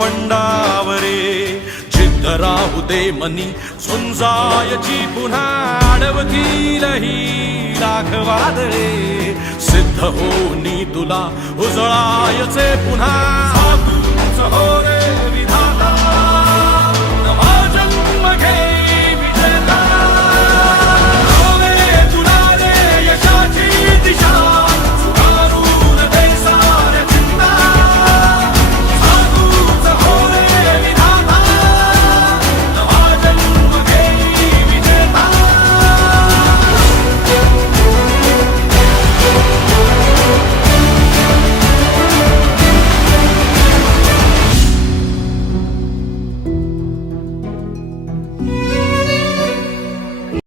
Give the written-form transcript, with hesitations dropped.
पंडावरे जिद्द राहू दे मनी झुंजायची पुन्हा अडवतील ही लाखवादळे सिद्ध होनी तुला उजळायचे पुन्हा तूच हो रे विधाता